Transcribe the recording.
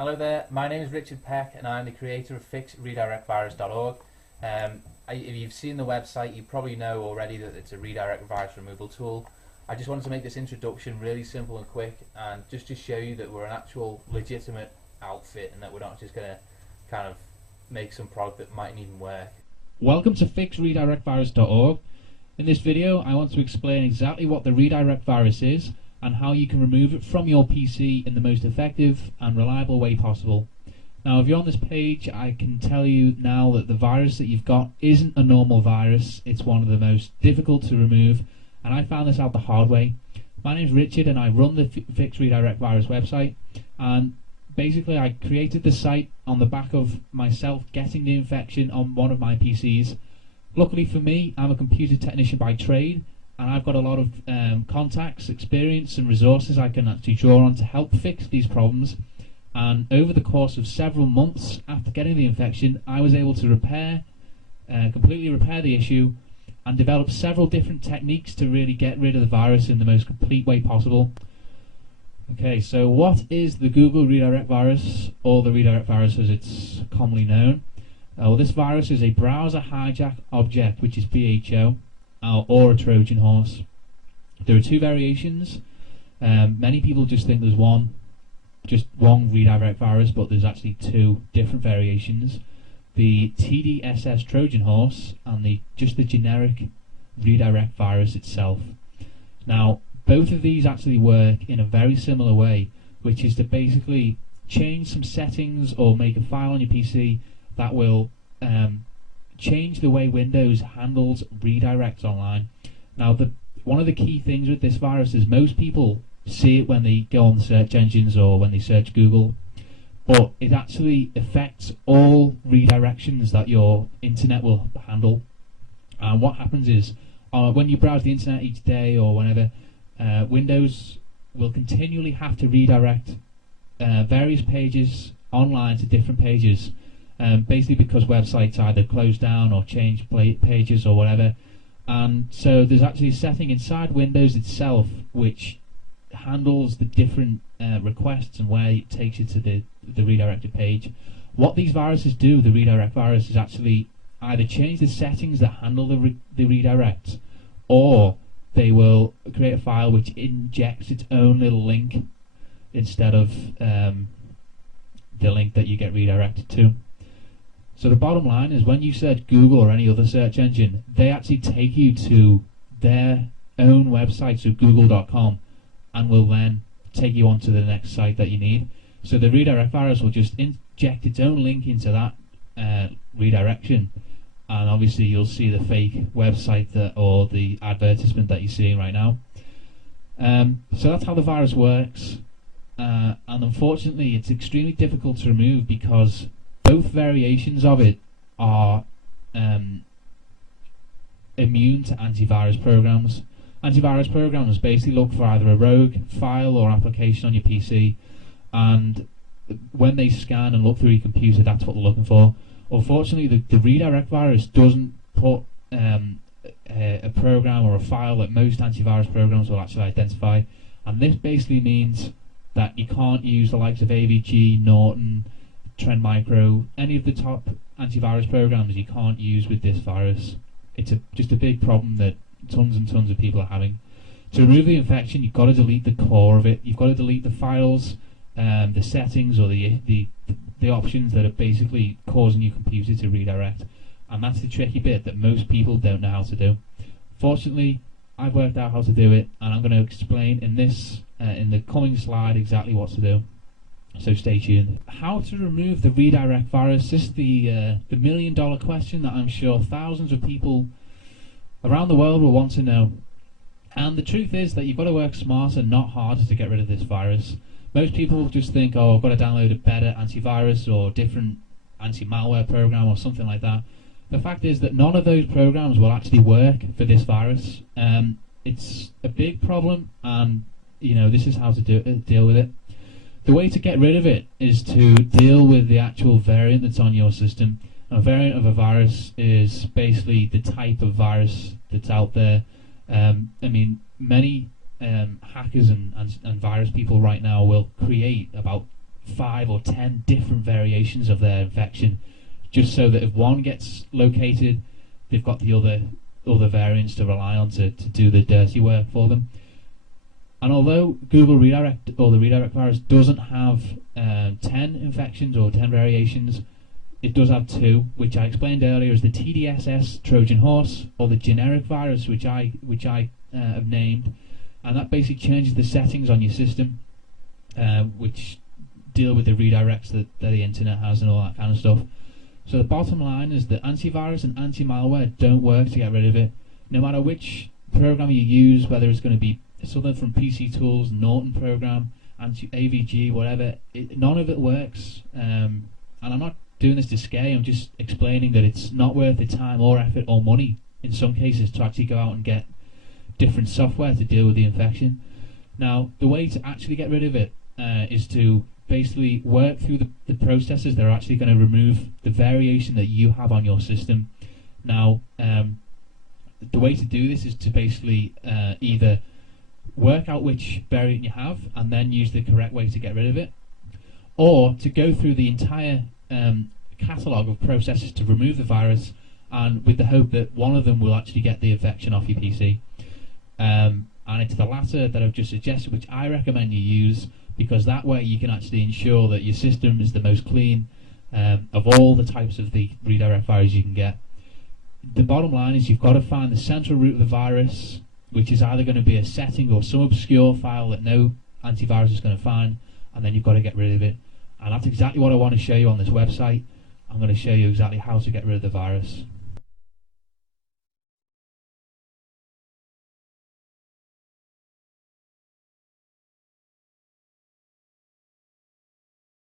Hello there, my name is Richard Peck and I'm the creator of FixRedirectVirus.org. If you've seen the website, you probably know already that it's a redirect virus removal tool. I just wanted to make this introduction really simple and quick, and just to show you that we're an actual legitimate outfit and that we're not just going to kind of make some product that mightn't even work. Welcome to FixRedirectVirus.org. In this video I want to explain exactly what the redirect virus is and how you can remove it from your PC in the most effective and reliable way possible. Now if you're on this page, I can tell you now that the virus that you've got isn't a normal virus. It's one of the most difficult to remove, and I found this out the hard way. My name's Richard and I run the Fix Redirect Virus website, and basically I created the site on the back of myself getting the infection on one of my PCs. Luckily for me, I'm a computer technician by trade, and I've got a lot of contacts, experience and resources I can actually draw on to help fix these problems. And over the course of several months after getting the infection, I was able to completely repair the issue and develop several different techniques to really get rid of the virus in the most complete way possible. Okay, so what is the Google Redirect Virus, or the Redirect Virus as it's commonly known? Well, this virus is a browser hijack object, which is BHO, or a Trojan horse. There are two variations. Many people just think there's one redirect virus, but there's actually two different variations. The TDSS Trojan horse and just the generic redirect virus itself. Now, both of these actually work in a very similar way, which is to basically change some settings or make a file on your PC that will change the way Windows handles redirects online. Now, one of the key things with this virus is most people see it when they go on the search engines or when they search Google, but it actually affects all redirections that your internet will handle. And what happens is, when you browse the internet each day or whenever, Windows will continually have to redirect various pages online to different pages, basically because websites either close down or change pages or whatever. And so there's actually a setting inside Windows itself which handles the different requests and where it takes you to the redirected page. What these viruses do, the redirect virus, is actually either change the settings that handle the redirect, or they will create a file which injects its own little link instead of the link that you get redirected to. So the bottom line is, when you search Google or any other search engine, they actually take you to their own website, so google.com, and will then take you onto the next site that you need. So the redirect virus will just inject its own link into that redirection, and obviously you'll see the fake website or the advertisement that you're seeing right now. So that's how the virus works, and unfortunately it's extremely difficult to remove because both variations of it are immune to antivirus programs. Antivirus programs basically look for either a rogue file or application on your PC, and when they scan and look through your computer, that's what they're looking for. Unfortunately, the redirect virus doesn't put a program or a file that most antivirus programs will actually identify, and this basically means that you can't use the likes of AVG, Norton, Trend Micro, any of the top antivirus programs you can't use with this virus. It's just a big problem that tons and tons of people are having. To remove the infection, you've got to delete the core of it. You've got to delete the files, the settings, or the options that are basically causing your computer to redirect. And that's the tricky bit that most people don't know how to do. Fortunately, I've worked out how to do it, and I'm going to explain in the coming slide exactly what to do. So stay tuned. How to remove the redirect virus? This is the million-dollar question that I'm sure thousands of people around the world will want to know. And the truth is that you've got to work smarter, not harder, to get rid of this virus. Most people just think, oh, I've got to download a better antivirus or different anti-malware program or something like that. The fact is that none of those programs will actually work for this virus. It's a big problem, and this is how to deal with it. The way to get rid of it is to deal with the actual variant that's on your system. A variant of a virus is basically the type of virus that's out there. Many hackers and virus people right now will create about 5 or 10 different variations of their infection, just so that if one gets located, they've got the other variants to rely on to do the dirty work for them. And although Google Redirect, or the Redirect virus, doesn't have 10 infections or 10 variations, it does have 2, which I explained earlier as the TDSS Trojan horse, or the generic virus, which I have named, and that basically changes the settings on your system, which deal with the redirects that the internet has and all that kind of stuff. So the bottom line is that antivirus and anti-malware don't work to get rid of it. No matter which program you use, whether it's going to be something from PC Tools, Norton program, AVG, whatever, none of it works. And I'm not doing this to scare you, I'm just explaining that it's not worth the time or effort or money in some cases to actually go out and get different software to deal with the infection. Now, the way to actually get rid of it is to basically work through the processes that are actually going to remove the variation that you have on your system. Now, the way to do this is to basically either work out which variant you have and then use the correct way to get rid of it, or to go through the entire catalogue of processes to remove the virus, and with the hope that one of them will actually get the infection off your PC. And it's the latter that I've just suggested, which I recommend you use, because that way you can actually ensure that your system is the most clean of all the types of the redirect virus you can get. The bottom line is you've got to find the central root of the virus, which is either going to be a setting or some obscure file that no antivirus is going to find, and then you've got to get rid of it. And that's exactly what I want to show you on this website. I'm going to show you exactly how to get rid of the virus.